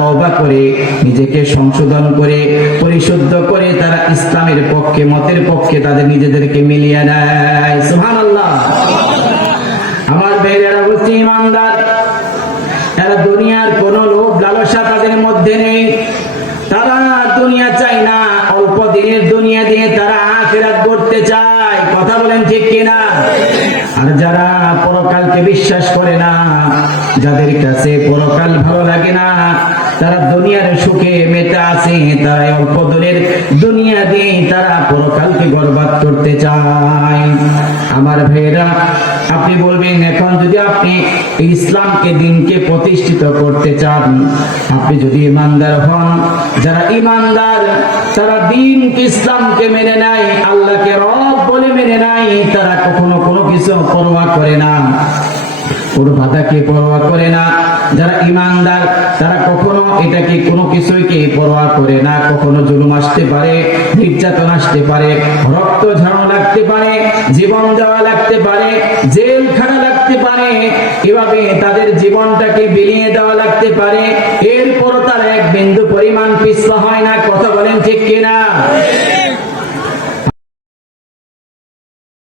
তওবা করে নিজেকে সংশোধন করে পরিশুদ্ধ করে তারা ইসলামের পক্ষে মতের পক্ষে তাদের নিজেদেরকে মিলিয়ে নেয়। সুবহানাল্লাহ। আমার ভাইয়েরা হচ্ছে ইমানদার, এরা দুনিয়ার কোন লোভ লালসা তাদের মধ্যে নেই। তারা দুনিয়া চায় না, অল্প দিনের দুনিয়া দিয়ে তারা আখিরাত গড়তে চায়। কথা বলেন ঠিক কিনা? আর যারা পরকালকে বিশ্বাস করে না, যাদের কাছে পরকাল ভালো লাগে না, তারা দুনিয়ার সুখে মেতে আছে, তারা অল্প দিনের দুনিয়া দিয়ে তারা পরকালকে বরবাদ করতে চায়। আমার ভাইয়েরা, আপনি বলবেন এখন যদি আপনি ইসলামকে দিনকে প্রতিষ্ঠিত করতে চান, আপনি যদি ইমানদার হন, যারা ইমানদার তারা দিনকে ইসলামকে মেনে নেয়, আল্লাহকে রব বলে মেনে নেয়, তারা কখনো কোনো কিছু পরোয়া করে না, ওর বাধাকে পরোয়া করে না। যারা ইমানদার তারা কখনো এটাকে কোনো কিছুকে পরোয়া করে না। কখনো জুলুম আসতে পারে, নির্যাতন আসতে পারে, রক্ত ঝরানো লাগতে পারে, জীবন দেওয়া লাগতে পারে, জেলখানা লাগতে পারে, এভাবে তাদের জীবনটাকে বিলিয়ে দেওয়া লাগতে পারে, এরপরও তারা এক বিন্দু পরিমাণ পিছপা হয় না। কথা বলেন ঠিক কিনা?